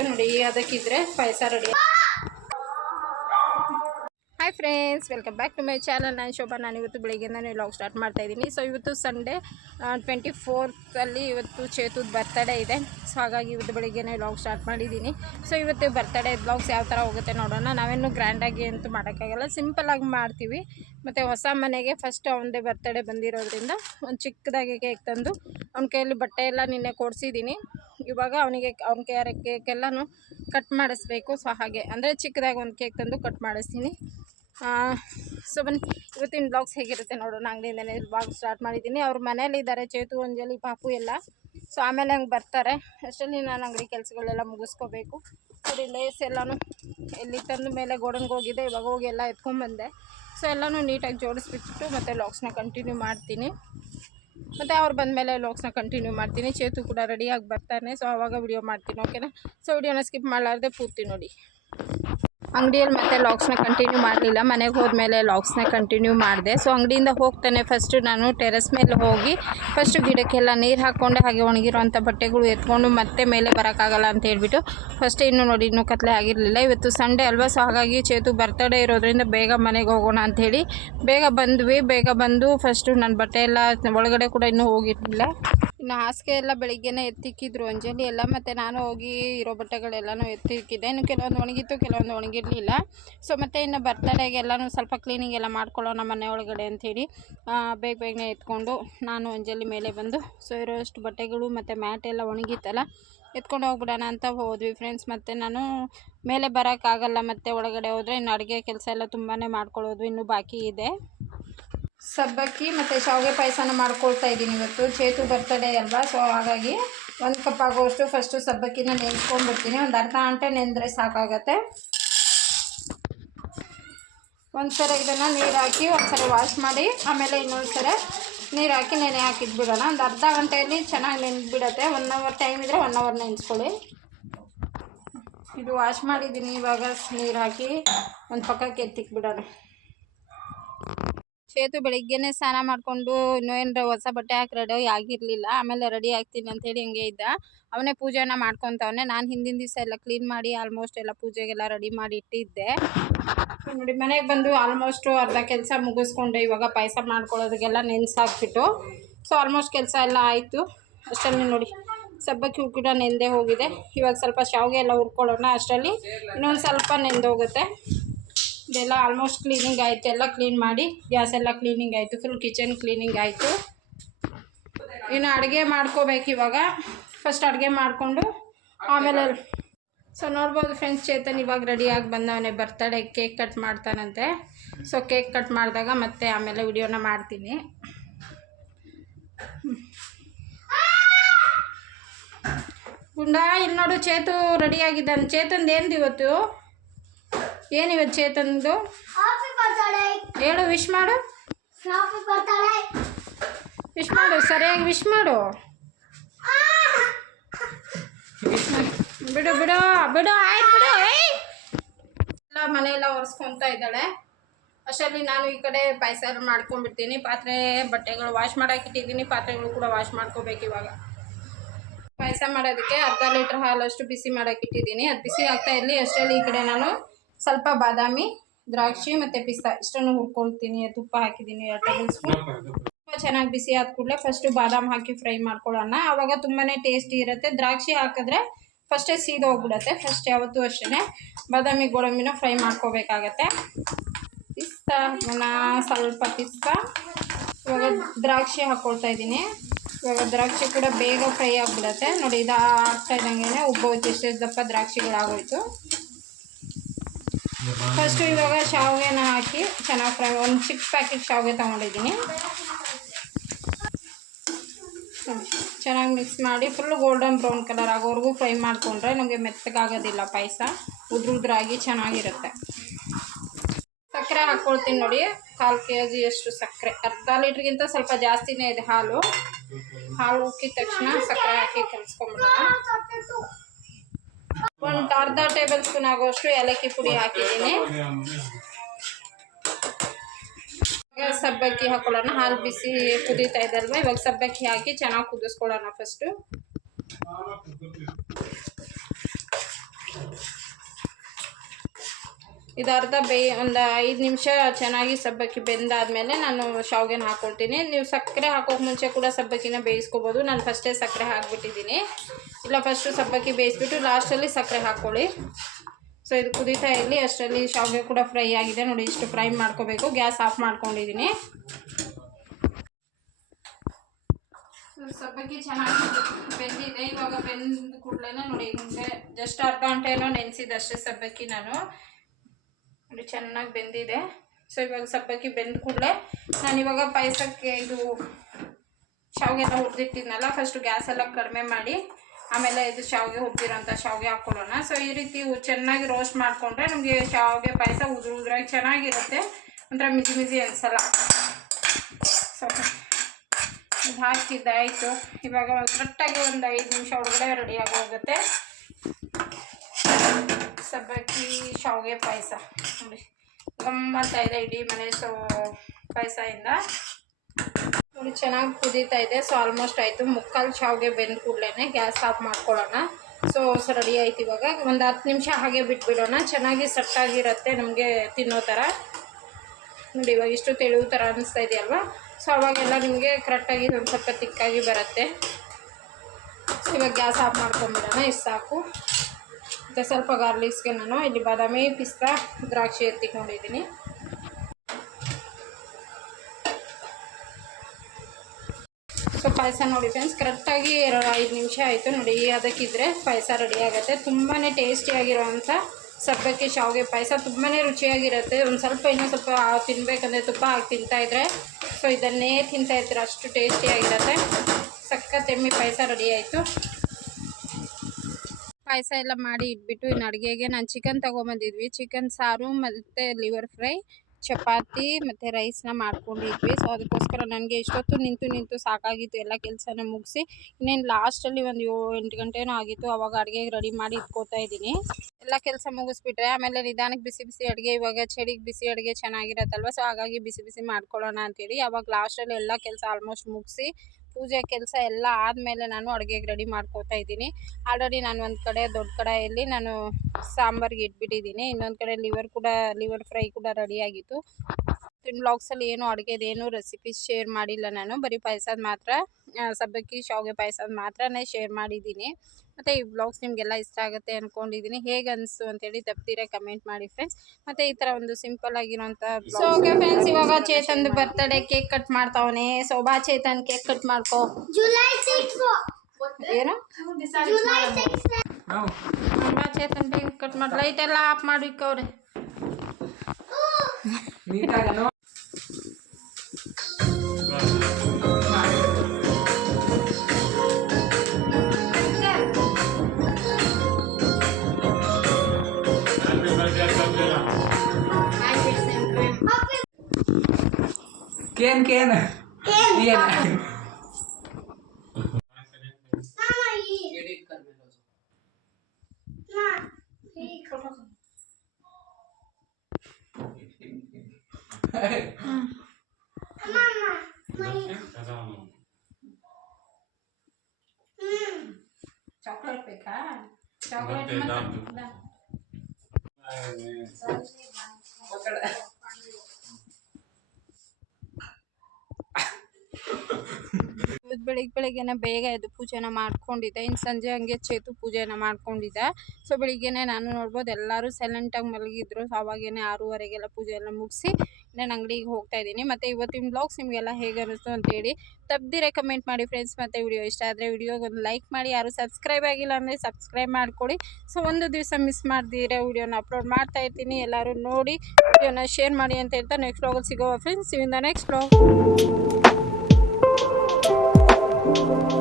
ನೋಡಿ ಅದಕ್ಕಿದ್ರೆ ಪಾಯಸ ready hi friends welcome back to my channel ನಾನು ಶೋಭಾ, ನಾನು ಇವತ್ತು ಬೆಳಿಗ್ಗೆಯಿಂದನೇ ಲಾಗ್ ಸ್ಟಾರ್ಟ್ ಮಾಡ್ತಾ ಇದ್ದೀನಿ. ಸೊ ಇವತ್ತು ಸಂಡೇ ಟ್ವೆಂಟಿ ಫೋರ್ತಲ್ಲಿ ಇವತ್ತು ಚೇತುದ ಬರ್ತಡೇ ಇದೆ. ಸೊ ಹಾಗಾಗಿ ಇವತ್ತು ಬೆಳಿಗ್ಗೆನೇ ಲಾಗ್ ಸ್ಟಾರ್ಟ್ ಮಾಡಿದ್ದೀನಿ. ಸೊ ಇವತ್ತು ಬರ್ತಡೇ ಬ್ಲಾಗ್ಸ್ ಯಾವ ಥರ ಹೋಗುತ್ತೆ ನೋಡೋಣ. ನಾವೇನು ಗ್ರ್ಯಾಂಡಾಗಿ ಅಂತೂ ಮಾಡೋಕ್ಕಾಗಲ್ಲ ಸಿಂಪಲಾಗಿ ಮಾಡ್ತೀವಿ. ಮತ್ತು ಹೊಸ ಮನೆಗೆ ಫಸ್ಟ್ ಅವನದೇ ಬರ್ತಡೇ ಬಂದಿರೋದ್ರಿಂದ, ಒಂದು ಚಿಕ್ಕದಾಗಿ ಕೇಕ್ ತಂದು ಅವ್ನ ಕೈಯಲ್ಲಿ ಬಟ್ಟೆ ಎಲ್ಲ ನಿನ್ನೆ ಕೊಡಿಸಿದ್ದೀನಿ. ಇವಾಗ ಅವನಿಗೆ, ಅವ್ನ ಕೈಯಾರ ಕೇಕೆಲ್ಲನೂ ಕಟ್ ಮಾಡಿಸ್ಬೇಕು. ಸೊ ಹಾಗೆ, ಅಂದರೆ ಚಿಕ್ಕದಾಗಿ ಒಂದು ಕೇಕ್ ತಂದು ಕಟ್ ಮಾಡಿಸ್ತೀನಿ. ಸೊ ಬನ್ನಿ, ಇವತ್ತಿನ ಬ್ಲಾಗ್ಸ್ ಹೇಗಿರುತ್ತೆ ನೋಡೋಣ. ಅಂಗಡಿಯಿಂದಲೇ ಬ್ಲಾಗ್ ಸ್ಟಾರ್ಟ್ ಮಾಡಿದ್ದೀನಿ. ಅವ್ರ ಮನೇಲಿದ್ದಾರೆ ಚೇತು, ಅಂಜಲಿ, ಪಾಪು ಎಲ್ಲ. ಸೊ ಆಮೇಲೆ ಹಂಗೆ ಬರ್ತಾರೆ. ಅಷ್ಟರಲ್ಲಿ ನಾನು ಅಂಗಡಿ ಕೆಲಸಗಳೆಲ್ಲ ಮುಗಿಸ್ಕೋಬೇಕು. ಸರಿ ಲೇಸ್ ಎಲ್ಲನೂ ಎಲ್ಲಿ ತಂದ ಮೇಲೆ ಗೋಡನ್ಗೆ ಹೋಗಿದೆ. ಇವಾಗ ಹೋಗಿ ಎಲ್ಲ ಎತ್ಕೊಂಡ್ಬಂದೆ ಸೊ ಎಲ್ಲನೂ ನೀಟಾಗಿ ಜೋಡಿಸ್ಬಿಟ್ಟು ಮತ್ತು ಲಾಕ್ಸ್ನ ಕಂಟಿನ್ಯೂ ಮಾಡ್ತೀನಿ. ಮತ್ತು ಅವ್ರು ಬಂದಮೇಲೆ ಲಾಕ್ಸ್ನ ಕಂಟಿನ್ಯೂ ಮಾಡ್ತೀನಿ. ಚೇತು ಕೂಡ ರೆಡಿಯಾಗಿ ಬರ್ತಾನೆ. ಸೊ ಆವಾಗ ವಿಡಿಯೋ ಮಾಡ್ತೀನಿ ಓಕೆನಾ ಸೊ ವಿಡಿಯೋನ ಸ್ಕಿಪ್ ಮಾಡಲಾರ್ದೆ ಪೂರ್ತಿ ನೋಡಿ. ಅಂಗಡಿಯಲ್ಲಿ ಮತ್ತೆ ಲಾಕ್ಸ್ನ ಕಂಟಿನ್ಯೂ ಮಾಡಲಿಲ್ಲ. ಮನೆಗೆ ಹೋದ್ಮೇಲೆ ಲಾಕ್ಸ್ನ ಕಂಟಿನ್ಯೂ ಮಾಡಿದೆ. ಸೊ ಅಂಗಡಿಯಿಂದ ಹೋಗ್ತಾನೆ. ಫಸ್ಟು ನಾನು ಟೆರೆಸ್ ಮೇಲೆ ಹೋಗಿ ಫಸ್ಟ್ ಗಿಡಕ್ಕೆಲ್ಲ ನೀರು ಹಾಕ್ಕೊಂಡೆ. ಹಾಗೆ ಒಣಗಿರುವಂಥ ಬಟ್ಟೆಗಳು ಎತ್ಕೊಂಡು ಮತ್ತೆ ಮೇಲೆ ಬರೋಕ್ಕಾಗಲ್ಲ ಅಂತ ಹೇಳ್ಬಿಟ್ಟು ಫಸ್ಟ್ ಇನ್ನೂ ನೋಡಿ ಇನ್ನೂ ಕತ್ಲೆ ಆಗಿರಲಿಲ್ಲ. ಇವತ್ತು ಸಂಡೇ ಅಲ್ವಾ? ಸೊ ಹಾಗಾಗಿ ಚೇತು ಬರ್ತಡೇ ಇರೋದ್ರಿಂದ ಬೇಗ ಮನೆಗೆ ಹೋಗೋಣ ಅಂಥೇಳಿ ಬೇಗ ಬಂದ್ವಿ. ಬೇಗ ಬಂದು ಫಸ್ಟು ನನ್ನ ಬಟ್ಟೆ ಎಲ್ಲ ಒಳಗಡೆ ಕೂಡ ಇನ್ನೂ ಹೋಗಿರಲಿಲ್ಲ. ಇನ್ನು ಹಾಸಿಗೆ ಎಲ್ಲ ಬೆಳಿಗ್ಗೆನೇ ಎತ್ತಿಕ್ಕಿದ್ರು ಅಂಜಲಿ ಎಲ್ಲ. ಮತ್ತು ನಾನು ಹೋಗಿ ಇರೋ ಬಟ್ಟೆಗಳೆಲ್ಲನೂ ಎತ್ತಿಕ್ಕಿದ್ದೆ. ಇನ್ನು ಕೆಲವೊಂದು ಒಣಗಿತ್ತು, ಕೆಲವೊಂದು ಒಣಗಿರಲಿಲ್ಲ. ಸೊ ಮತ್ತು ಇನ್ನು ಎಲ್ಲಾನು ಸ್ವಲ್ಪ ಕ್ಲೀನಿಂಗ್ ಎಲ್ಲ ಮಾಡ್ಕೊಳ್ಳೋಣ ಮನೆ ಒಳಗಡೆ ಅಂಥೇಳಿ ಬೇಗ ಬೇಗನೆ ಎತ್ಕೊಂಡು ನಾನು ಅಂಜಲಿ ಮೇಲೆ ಬಂದು ಸೊ ಇರೋಷ್ಟು ಬಟ್ಟೆಗಳು ಮತ್ತು ಮ್ಯಾಟ್ ಎಲ್ಲ ಒಣಗಿತ್ತಲ್ಲ, ಎತ್ಕೊಂಡು ಹೋಗ್ಬಿಡೋಣ ಅಂತ ಹೋದ್ವಿ ಫ್ರೆಂಡ್ಸ್ ಮತ್ತು ನಾನು ಮೇಲೆ ಬರೋಕ್ಕಾಗಲ್ಲ, ಮತ್ತು ಒಳಗಡೆ ಹೋದರೆ ಇನ್ನು ಅಡುಗೆ ಕೆಲಸ ಎಲ್ಲ ತುಂಬಾ ಮಾಡ್ಕೊಳ್ಳೋದು ಇನ್ನೂ ಬಾಕಿ ಇದೆ. ಸಬ್ಬಕ್ಕಿ ಮತ್ತು ಶಾವಿಗೆ ಪಾಯಸನ ಮಾಡ್ಕೊಳ್ತಾ ಇದ್ದೀನಿ ಇವತ್ತು. ಚೇತು ಬರ್ತಡೇ ಅಲ್ವಾ? ಸೊ ಹಾಗಾಗಿ ಒಂದು ಕಪ್ ಆಗೋಷ್ಟು ಫಸ್ಟು ಸಬ್ಬಕ್ಕಿನ ನೆನೆಸ್ಕೊಂಡ್ಬಿಡ್ತೀನಿ. ಒಂದು ಅರ್ಧ ಗಂಟೆ ನೆಂದರೆ ಸಾಕಾಗತ್ತೆ. ಒಂದು ಸಲ ಇದನ್ನು ನೀರು ಹಾಕಿ ಒಂದು ಸಲ ವಾಶ್ ಮಾಡಿ, ಆಮೇಲೆ ಇನ್ನೊಂದು ಸಲ ನೀರು ಹಾಕಿ ನೆನೆ ಹಾಕಿದ್ಬಿಡೋಣ ಒಂದು ಅರ್ಧ ಗಂಟೆಯಲ್ಲಿ ಚೆನ್ನಾಗಿ ನೆನೆದ್ಬಿಡತ್ತೆ ಒನ್ ಅವರ್ ಟೈಮ್ ಇದ್ದರೆ ಒನ್ ಅವರ್ ನೆನೆಸ್ಕೊಳ್ಳಿ. ಇದು ವಾಶ್ ಮಾಡಿದ್ದೀನಿ. ಇವಾಗ ನೀರು ಹಾಕಿ ಒಂದು ಪಕ್ಕಕ್ಕೆ ಎತ್ತಿಕ್ಬಿಡೋಣ ಚೇತು ಬೆಳಿಗ್ಗೆನೆ ಸ್ನಾನ ಮಾಡಿಕೊಂಡು ಇನ್ನೂ ಏನರ ಹೊಸ ಬಟ್ಟೆ ಹಾಕಿ ರೆಡಿ ಆಗಿರಲಿಲ್ಲ, ಆಮೇಲೆ ರೆಡಿ ಆಗ್ತೀನಿ ಅಂತೇಳಿ ಹಂಗೆ ಇದ್ದ. ಅವನೇ ಪೂಜೆನ ಮಾಡ್ಕೊತವನೆ. ನಾನು ಹಿಂದಿನ ದಿವಸ ಎಲ್ಲ ಕ್ಲೀನ್ ಮಾಡಿ ಆಲ್ಮೋಸ್ಟ್ ಎಲ್ಲ ಪೂಜೆಗೆಲ್ಲ ರೆಡಿ ಮಾಡಿ ಇಟ್ಟಿದ್ದೆ. ನೋಡಿ, ಮನೆಗೆ ಬಂದು ಆಲ್ಮೋಸ್ಟು ಅರ್ಧ ಕೆಲಸ ಮುಗಿಸ್ಕೊಂಡೆ. ಇವಾಗ ಪಾಯಸ ಮಾಡ್ಕೊಳ್ಳೋದಕ್ಕೆಲ್ಲ ನೆನೆಸಾಕ್ಬಿಟ್ಟು. ಸೊ ಆಲ್ಮೋಸ್ಟ್ ಕೆಲಸ ಎಲ್ಲ ಆಯಿತು. ಅಷ್ಟರಲ್ಲಿ ನೋಡಿ, ಸಬ್ಬಕ್ಕಿ ಕೂಡ ನೆಂದೇ ಹೋಗಿದೆ. ಇವಾಗ ಸ್ವಲ್ಪ ಶಾವಿಗೆ ಎಲ್ಲ ಹುರ್ಕೊಳ್ಳೋಣ ಅಷ್ಟರಲ್ಲಿ. ಇನ್ನೊಂದು ಸ್ವಲ್ಪ ನೆಂದೋಗುತ್ತೆ. ಇದೆಲ್ಲ ಆಲ್ಮೋಸ್ಟ್ ಕ್ಲೀನಿಂಗ್ ಆಯಿತು. ಎಲ್ಲ ಕ್ಲೀನ್ ಮಾಡಿ ಗ್ಯಾಸ್ ಎಲ್ಲ ಕ್ಲೀನಿಂಗ್ ಆಯಿತು. ಫುಲ್ ಕಿಚನ್ ಕ್ಲೀನಿಂಗ್ ಆಯಿತು. ಇನ್ನು ಅಡುಗೆ ಮಾಡ್ಕೋಬೇಕು ಇವಾಗ. ಫಸ್ಟ್ ಅಡುಗೆ ಮಾಡಿಕೊಂಡು ಆಮೇಲೆ ಸೊ ನೋಡ್ಬೋದು ಫ್ರೆಂಡ್ಸ್ ಚೇತನ್ ಇವಾಗ ರೆಡಿಯಾಗಿ ಬಂದವನೇ. ಬರ್ತಡೇ ಕೇಕ್ ಕಟ್ ಮಾಡ್ತಾನಂತೆ. ಸೊ ಕೇಕ್ ಕಟ್ ಮಾಡಿದಾಗ ಮತ್ತೆ ಆಮೇಲೆ ವಿಡಿಯೋನ ಮಾಡ್ತೀನಿ. ಗುಂಡ ಇಲ್ಲಿ ನೋಡು ಚೇತು ರೆಡಿಯಾಗಿದ್ದಾನೆ ಚೇತನ್ದು ಏನು ಇವತ್ತು? ಏನು ಇವತ್ತು ಚೇತನ್ದು! ಹೇಳು ವಿಶ್ ಮಾಡು! ವಿಶ್ ಮಾಡು ಸರಿಯಾಗಿ ವಿಶ್ ಮಾಡು. ಬಿಡು ಬಿಡು ಬಿಡು ಆಯ್ತು ಬಿಡು ಎಲ್ಲ ಮನೆಯೆಲ್ಲ ಒರೆಸ್ಕೊತಾ ಇದ್ದಾಳೆ. ಅಷ್ಟರಲ್ಲಿ ನಾನು ಈ ಕಡೆ ಪಾಯಸ ಮಾಡ್ಕೊಂಡ್ಬಿಡ್ತೀನಿ. ಪಾತ್ರೆ ಬಟ್ಟೆಗಳು ವಾಶ್ ಮಾಡಾಕಿಟ್ಟಿದ್ದೀನಿ ಪಾತ್ರೆಗಳು ಕೂಡ ವಾಶ್ ಮಾಡ್ಕೋಬೇಕು ಇವಾಗ. ಪಾಯಸ ಮಾಡೋದಕ್ಕೆ ಅರ್ಧ ಲೀಟ್ರ್ ಹಾಲಷ್ಟು ಬಿಸಿ ಮಾಡೋಕ್ಕಿಟ್ಟಿದ್ದೀನಿ ಅದು ಬಿಸಿ ಆಗ್ತಾ ಇರಲಿ. ಅಷ್ಟರಲ್ಲಿ ಈ ಕಡೆ ನಾನು ಸ್ವಲ್ಪ ಬಾದಾಮಿ ದ್ರಾಕ್ಷಿ ಮತ್ತು ಪಿಸ್ತಾ ಇಷ್ಟನ್ನು ಹುರ್ಕೊಳ್ತೀನಿ. ತುಪ್ಪ ಹಾಕಿದ್ದೀನಿ ಎರಡು ಟೇಬಲ್ ಸ್ಪೂನ್. ತುಂಬ ಚೆನ್ನಾಗಿ ಬಿಸಿ ಆದ ಕೂಡಲೇ ಫಸ್ಟು ಬಾದಾಮಿ ಹಾಕಿ ಫ್ರೈ ಮಾಡ್ಕೊಳ್ಳೋಣ. ಆವಾಗ ತುಂಬಾ ಟೇಸ್ಟಿ ಇರುತ್ತೆ. ದ್ರಾಕ್ಷಿ ಹಾಕಿದ್ರೆ ಫಸ್ಟೇ ಸೀದ ಹೋಗ್ಬಿಡತ್ತೆ. ಫಸ್ಟ್ ಯಾವತ್ತೂ ಅಷ್ಟೇ ಬಾದಾಮಿ ಗೋಡಂಬಿನ ಫ್ರೈ ಮಾಡ್ಕೋಬೇಕಾಗತ್ತೆ. ಪಿಸ್ತಾ ಹಾಕೋಣ ಸ್ವಲ್ಪ ಪಿಸ್ತಾ. ಇವಾಗ ದ್ರಾಕ್ಷಿ ಹಾಕ್ಕೊಳ್ತಾ ಇದ್ದೀನಿ. ಇವಾಗ ದ್ರಾಕ್ಷಿ ಕೂಡ ಬೇಗ ಫ್ರೈ ಆಗಿಬಿಡತ್ತೆ. ನೋಡಿ ಇದು ಆಗ್ತಾ ಇದ್ದಂಗೆ ಉಬ್ಬೋಯ್ತು ಎಷ್ಟೇ ದಪ್ಪ ದ್ರಾಕ್ಷಿಗಳಾಗೋಯ್ತು. ಫಸ್ಟು ಇವಾಗ ಶಾವಿಗೆನ ಹಾಕಿ ಚೆನ್ನಾಗಿ ಫ್ರೈ, ಒಂದು ಚಿಕ್ಕ ಪ್ಯಾಕೆಟ್ ಶಾವಿಗೆ ತೊಗೊಂಡಿದ್ದೀನಿ. ಚೆನ್ನಾಗಿ ಮಿಕ್ಸ್ ಮಾಡಿ ಫುಲ್ ಗೋಲ್ಡನ್ ಬ್ರೌನ್ ಕಲರ್ ಆಗೋವರೆಗೂ ಫ್ರೈ ಮಾಡಿಕೊಂಡ್ರೆ ನಮಗೆ ಮೆತ್ತಗಾಗೋದಿಲ್ಲ ಪಾಯಸ. ಉದ್ರ ಉದ್ರಾಗಿ ಚೆನ್ನಾಗಿರುತ್ತೆ. ಸಕ್ಕರೆ ಹಾಕ್ಕೊಳ್ತೀನಿ ನೋಡಿ. ಕಾಲು ಕೆ ಜಿಯಷ್ಟು ಸಕ್ಕರೆ. ಅರ್ಧ ಲೀಟ್ರಿಗಿಂತ ಸ್ವಲ್ಪ ಜಾಸ್ತಿನೇ ಇದೆ ಹಾಲು. ಹಾಲು ಉಕ್ಕಿದ ತಕ್ಷಣ ಸಕ್ಕರೆ ಹಾಕಿ ಕಲಿಸ್ಕೊಂಬಿಡೋಣ. ಒಂದು ಅರ್ಧ ಟೇಬಲ್ ಸ್ಪೂನ್ ಆಗುವಷ್ಟು ಏಲಕ್ಕಿ ಪುಡಿ ಹಾಕಿದ್ದೀನಿ. ಸಬ್ಬಕ್ಕಿ ಹಾಕೊಳ್ಳೋಣ. ಹಾಲು ಬಿಸಿ ಕುದೀತಾ ಇದ್ದಲ್ವ ಇವಾಗ ಸಬ್ಬಕ್ಕಿ ಹಾಕಿ ಚೆನ್ನಾಗಿ ಕುದಿಸ್ಕೊಳ್ಳೋಣ ಫಸ್ಟು ಇದು ಅರ್ಧ ಬೇಯ, ಒಂದು ಐದು ನಿಮಿಷ ಚೆನ್ನಾಗಿ ಸಬ್ಬಕ್ಕಿ ಬೆಂದಾದಮೇಲೆ ನಾನು ಶಾವ್ಗೆನ ಹಾಕ್ಕೊಳ್ತೀನಿ ನೀವು ಸಕ್ಕರೆ ಹಾಕೋಕೆ ಮುಂಚೆ ಕೂಡ ಸಬ್ಬಕ್ಕಿನ ಬೇಯಿಸ್ಕೋಬೋದು. ನಾನು ಫಸ್ಟೇ ಸಕ್ಕರೆ ಹಾಕ್ಬಿಟ್ಟಿದ್ದೀನಿ. ಇಲ್ಲ ಫಸ್ಟು ಸಬ್ಬಕ್ಕಿ ಬೇಯಿಸ್ಬಿಟ್ಟು ಲಾಸ್ಟಲ್ಲಿ ಸಕ್ಕರೆ ಹಾಕ್ಕೊಳ್ಳಿ. ಸೊ ಇದು ಕುದೀತಾ ಇರಲಿ. ಅಷ್ಟರಲ್ಲಿ ಶಾವಿಗೆ ಕೂಡ ಫ್ರೈ ಆಗಿದೆ. ನೋಡಿ, ಇಷ್ಟು ಫ್ರೈ ಮಾಡ್ಕೋಬೇಕು. ಗ್ಯಾಸ್ ಆಫ್ ಮಾಡ್ಕೊಂಡಿದ್ದೀನಿ. ಸಬ್ಬಕ್ಕಿ ಚೆನ್ನಾಗಿ ಬೆಂದಿದೆ. ಇವಾಗ ಬೆಂದ ಕೂಡಲೇ ನೋಡಿ ಮುಂದೆ ಜಸ್ಟ್ ಅರ್ಧ ಗಂಟೆ ಏನೋ ಅಷ್ಟೇ ಸಬ್ಬಕ್ಕಿ ನಾನು. ನೋಡಿ, ಚೆನ್ನಾಗಿ ಬೆಂದಿದೆ. ಸೊ ಇವಾಗ ಸಬ್ಬಕ್ಕಿ ಬೆಂದ ಕೂಡಲೇ ನಾನು ಇವಾಗ ಪಾಯಸಕ್ಕೆ ಇದು ಶಾವಿಗೆ ಎಲ್ಲ ಹುರಿದಿಟ್ಟಿದ್ನಲ್ಲ ಫಸ್ಟು ಗ್ಯಾಸ್ ಎಲ್ಲ ಕಡಿಮೆ ಮಾಡಿ ಆಮೇಲೆ ಇದು ಶಾವಿಗೆ ಹುರಿದಿರೋಂಥ ಶಾವಿಗೆ ಹಾಕ್ಕೊಳ್ಳೋಣ. ಸೊ ಈ ರೀತಿ ಚೆನ್ನಾಗಿ ರೋಸ್ಟ್ ಮಾಡಿಕೊಂಡ್ರೆ ನಮಗೆ ಶಾವಿಗೆ ಪಾಯಸ ಉದುರು ಉದುರಾಗಿ ಚೆನ್ನಾಗಿರುತ್ತೆ. ಒಂಥರ ಮಿಜಿ ಮಿಜಿ ಅನ್ಸಲ್ಲ. ಸೊ ಇದು ಹಾಕಿದ್ದಾಯಿತು ಇವಾಗ ಕರೆಕ್ಟಾಗಿ ಒಂದು ಐದು ನಿಮಿಷ ಒಳಗಡೆ ರೆಡಿಯಾಗಿ ಹೋಗುತ್ತೆ ಸಬ್ಬಕ್ಕಿ, ಶಾವಿಗೆ ಪಾಯಸ. ನೋಡಿ, ಗಮ್ಮತ್ತ ಇದೆ ಇಡೀ ಮನೆ ಸೊ ಪಾಯಸದಿಂದ. ನೋಡಿ, ಚೆನ್ನಾಗಿ ಕುದೀತಾ ಇದೆ. ಸೊ ಆಲ್ಮೋಸ್ಟ್ ಆಯಿತು. ಮುಕ್ಕಾಲು ಶಾವಿಗೆ ಬೆಂದ ಕೂಡಲೇ ಗ್ಯಾಸ್ ಆಫ್ ಮಾಡ್ಕೊಳ್ಳೋಣ. ಸೊ ರೆಡಿ ಆಯ್ತು ಇವಾಗ. ಒಂದು ಹತ್ತು ನಿಮಿಷ ಹಾಗೆ ಬಿಟ್ಬಿಡೋಣ. ಚೆನ್ನಾಗಿ ಸಟ್ಟಾಗಿರುತ್ತೆ ನಮಗೆ ತಿನ್ನೋ ಥರ ನೋಡಿ, ಇವಾಗ ಇಷ್ಟು ತೆಳುವ ಥರ ಅನಿಸ್ತಾ ಇದೆಯಲ್ವಾ? ಸೊ ಅವಾಗೆಲ್ಲ ನಿಮಗೆ ಕರೆಕ್ಟಾಗಿ ಒಂದು ಸ್ವಲ್ಪ ತಿಕ್ಕಾಗಿ ಬರುತ್ತೆ. ಸೊ ಇವಾಗ ಗ್ಯಾಸ್ ಆಫ್ ಮಾಡ್ಕೊಂಬಿಡೋಣ ಇಷ್ಟು ಸಾಕು. ಮತ್ತು ಸ್ವಲ್ಪ ಗಾರ್ಲಿಕ್ಸ್ಗೆ ನಾನು ಇಲ್ಲಿ ಬಾದಾಮಿ ಪಿಸ್ತಾ ದ್ರಾಕ್ಷಿ ಎತ್ತಿಕೊಂಡಿದ್ದೀನಿ ಸೊ ಪಾಯಸ ನೋಡಿ ಫ್ರೆಂಡ್ಸ್ ಕರೆಕ್ಟಾಗಿ ಐದು ನಿಮಿಷ ಆಯಿತು ನೋಡಿ. ಅದಕ್ಕಿದ್ರೆ ಪಾಯಸ ರೆಡಿ ಆಗುತ್ತೆ. ತುಂಬಾ ಟೇಸ್ಟಿಯಾಗಿರುವಂಥ ಸಬ್ಬಕ್ಕಿ ಶಾವಿಗೆ ಪಾಯಸ. ತುಂಬಾ ರುಚಿಯಾಗಿರುತ್ತೆ. ಒಂದು ಸ್ವಲ್ಪ ಇನ್ನೂ ಸ್ವಲ್ಪ ತಿನ್ನಬೇಕಂದ್ರೆ ತುಪ್ಪ ಹಾಕಿ ತಿಂತಾಯಿದ್ರೆ ಸೊ ಇದನ್ನೇ ತಿಂತಾ ಇದ್ದರೆ ಅಷ್ಟು ಟೇಸ್ಟಿಯಾಗಿರುತ್ತೆ ಸಖತ್ ಎಮ್ಮಿ ಪಾಯಸ ರೆಡಿ ಆಯಿತು. ಪಾಯಸ ಎಲ್ಲ ಮಾಡಿ ಇಟ್ಬಿಟ್ಟು ಇನ್ನು ಅಡುಗೆಗೆ ನಾನು ಚಿಕನ್ ತೊಗೊಂಬಂದಿದ್ವಿ. ಚಿಕನ್ ಸಾರು ಮತ್ತು ಲಿವರ್ ಫ್ರೈ ಚಪಾತಿ ಮತ್ತು ರೈಸ್ನ ಮಾಡ್ಕೊಂಡಿದ್ವಿ. ಸೊ ಅದಕ್ಕೋಸ್ಕರ ನನಗೆ ಇಷ್ಟೊತ್ತು ನಿಂತು ನಿಂತು ಸಾಕಾಗಿತ್ತು ಎಲ್ಲ ಕೆಲಸನ ಮುಗಿಸಿ. ಇನ್ನೇನು ಲಾಸ್ಟಲ್ಲಿ ಒಂದು ಏಳು, ಎಂಟು ಗಂಟೆನೂ ಆಗಿತ್ತು. ಅವಾಗ ಅಡುಗೆಗೆ ರೆಡಿ ಮಾಡಿ ಇಟ್ಕೋತಾ ಇದ್ದೀನಿ. ಎಲ್ಲ ಕೆಲಸ ಮುಗಿಸ್ಬಿಟ್ರೆ ಆಮೇಲೆ ನಿಧಾನಕ್ಕೆ ಬಿಸಿ ಬಿಸಿ ಅಡುಗೆ. ಇವಾಗ ಚಳಿಗೆ ಬಿಸಿ ಅಡುಗೆ ಚೆನ್ನಾಗಿರತ್ತಲ್ವ? ಸೊ ಹಾಗಾಗಿ ಬಿಸಿ ಬಿಸಿ ಮಾಡ್ಕೊಳ್ಳೋಣ ಅಂತೇಳಿ ಅವಾಗ ಲಾಸ್ಟಲ್ಲಿ ಎಲ್ಲ ಕೆಲಸ ಆಲ್ಮೋಸ್ಟ್ ಮುಗಿಸಿ ಪೂಜೆ ಕೆಲಸ ಎಲ್ಲ ಆದಮೇಲೆ ನಾನು ಅಡುಗೆಗೆ ರೆಡಿ ಮಾಡ್ಕೋತಾ ಇದ್ದೀನಿ. ಆಲ್ರೆಡಿ ನಾನು ಒಂದು ಕಡೆ ದೊಡ್ಡ ಕಡಾಯಲ್ಲಿ ನಾನು ಸಾಂಬಾರಿಗೆ ಇಟ್ಬಿಟ್ಟಿದ್ದೀನಿ. ಇನ್ನೊಂದು ಕಡೆ ಲಿವರ್ ಕೂಡ ಲಿವರ್ ಫ್ರೈ ಕೂಡ ರೆಡಿಯಾಗಿತ್ತು ಇನ್ನು ಬ್ಲಾಗ್ಸಲ್ಲಿ ಏನು ಅಡುಗೆದೇನು ರೆಸಿಪೀಸ್ ಶೇರ್ ಮಾಡಿಲ್ಲ ನಾನು. ಬರೀ ಪಾಯಸದ ಮಾತ್ರ ಸಬ್ಬಕ್ಕಿ ಶಾವಿಗೆ ಪಾಯಸದ ಮಾತ್ರನೇ ಶೇರ್ ಮಾಡಿದ್ದೀನಿ. ಮತ್ತು ಈ ಬ್ಲಾಗ್ಸ್ ನಿಮಗೆಲ್ಲ ಇಷ್ಟ ಆಗುತ್ತೆ ಅಂದ್ಕೊಂಡಿದ್ದೀನಿ ಹೇಗೆ ಅನಿಸ್ತು ಅಂತೇಳಿ ತಪ್ಪದಿರ ಕಮೆಂಟ್ ಮಾಡಿ ಫ್ರೆಂಡ್ಸ್ ಮತ್ತು ಈ ಥರ ಒಂದು ಸಿಂಪಲ್ ಆಗಿರೋಂಥ ಸೋಗೆ ಓಕೆ ಫ್ರೆಂಡ್ಸ್ ಇವಾಗ ಚೇತನ್ ಬರ್ತಡೇ ಕೇಕ್ ಕಟ್ ಮಾಡ್ತಾವನೆ. ಸೋಭಾ ಬಾ ಚೇತನ್ ಕೇಕ್ ಕಟ್ ಮಾಡ್ಕೋ. ಏನು? ಬಾ ಚೇತನ್ ಕೇಕ್ ಕಟ್ ಮಾಡಿ. ಲೈಟ್ ಎಲ್ಲ ಆಫ್ ಮಾಡಿ ಇಕ್ಕವ್ರೆ ಕೇನ್ ಕೇನ್ ಏನ್ ಚಾಕ್ಲೇಟ್ ಬೇಕಾ ಚಾಕ್ಲೇಟ್ ಇವತ್ತು ಬೆಳಿಗ್ಗೆ ಬೆಳಿಗ್ಗೆನೆ ಬೇಗ ಎದ್ದು ಪೂಜೆನ ಮಾಡ್ಕೊಂಡಿದ್ದೆ. ಇನ್ನು ಸಂಜೆ ಹಂಗೆ ಚೇತು ಪೂಜೆನ ಮಾಡ್ಕೊಂಡಿದ್ದೆ. ಸೊ ಬೆಳಿಗ್ಗೆನೆ ನಾನು ನೋಡ್ಬೋದು ಎಲ್ಲರೂ ಸೈಲೆಂಟಾಗಿ ಮಲಗಿದ್ರು. ಸೊ ಅವಾಗೇನೆ ಆರೂವರೆಗೆಲ್ಲ ಪೂಜೆ ಎಲ್ಲ ಮುಗಿಸಿ ನಾನು ಅಂಗಡಿಗೆ ಹೋಗ್ತಾ ಇದ್ದೀನಿ. ಮತ್ತು ಇವತ್ತಿನ ಬ್ಲಾಗ್ಸ್ ನಿಮಗೆಲ್ಲ ಹೇಗೆ ಅನ್ನಿಸ್ತು ಅಂತೇಳಿ ತಪ್ಪದಿರೆ ಕಮೆಂಟ್ ಮಾಡಿ ಫ್ರೆಂಡ್ಸ್ ಮತ್ತು ವಿಡಿಯೋ ಇಷ್ಟ ಆದರೆ ವಿಡಿಯೋಗೆ ಒಂದು ಲೈಕ್ ಮಾಡಿ. ಯಾರು ಸಬ್ಸ್ಕ್ರೈಬ್ ಆಗಿಲ್ಲ ಅಂದರೆ ಸಬ್ಸ್ಕ್ರೈಬ್ ಮಾಡಿಕೊಡಿ. ಸೊ ಒಂದು ದಿವಸ ಮಿಸ್ ಮಾಡಿದಿರ ವಿಡಿಯೋನ ಅಪ್ಲೋಡ್ ಮಾಡ್ತಾ ಇರ್ತೀನಿ. ಎಲ್ಲರೂ ನೋಡಿ ವಿಡಿಯೋನ ಶೇರ್ ಮಾಡಿ ಅಂತ ಹೇಳ್ತಾ ನೆಕ್ಸ್ಟ್ ಬ್ಲಾಗಲ್ಲಿ ಸಿಗೋ ಫ್ರೆಂಡ್ಸ್ ಇವಿಂದ ನೆಕ್ಸ್ಟ್ ಬ್ಲಾಗ್ thank you